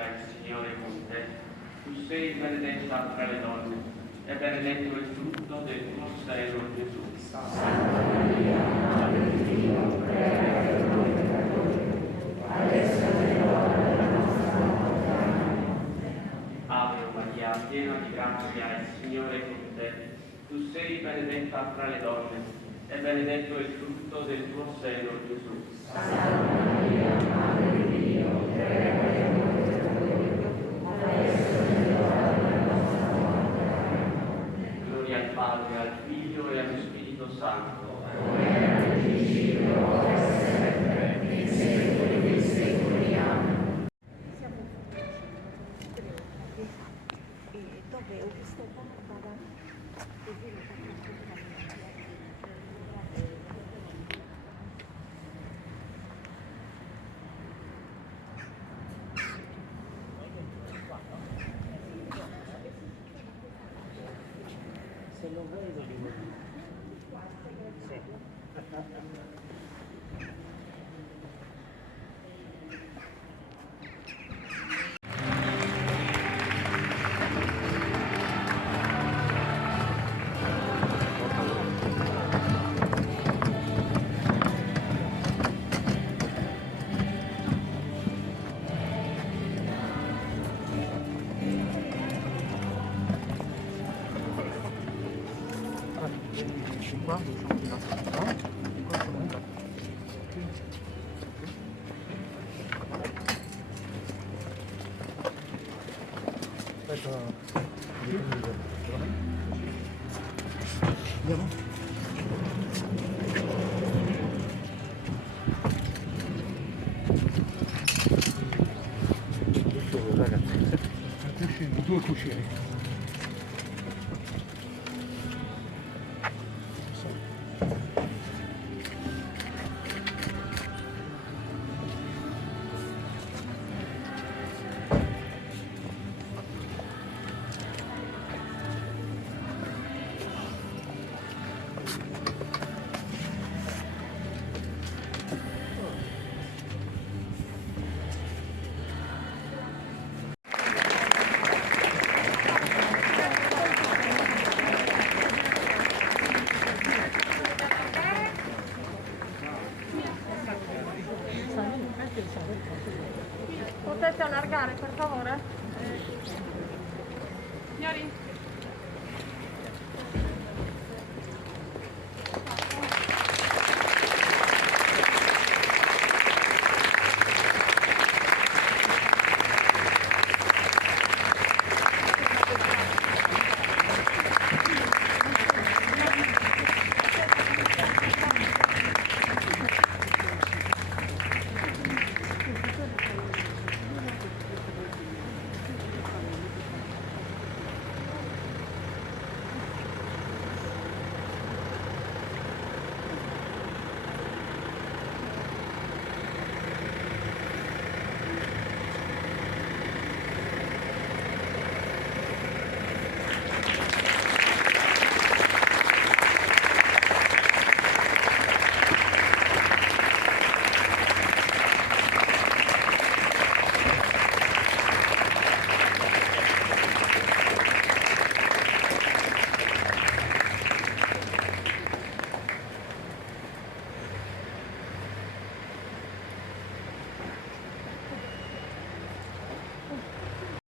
grazia, il Signore è con te. Tu sei benedetta tra le donne, e benedetto il frutto del tuo seno, Gesù. Santa Maria, Madre di Dio, prega per noi peccatori, adesso è l'ora della nostra morte. Amen. Ave Maria, piena di grazia, il Signore è con te. Tu sei benedetta tra le donne, e benedetto il frutto del tuo seno, Gesù. Santa Maria, Madre di Dio, prega per noi peccatori, adesso è l'ora della nostra morte. Amen. Gloria al Padre, al Figlio e allo Spirito Santo. Come era nel principio, ora e sempre, nei secoli dei secoli. Amen. E dove ho visto Barbara e vedo se lo vuoi lo dico. Sì. Qua, aspetta, andiamo? Ragazzi, due cuscini. Potete allargare per favore? Signori?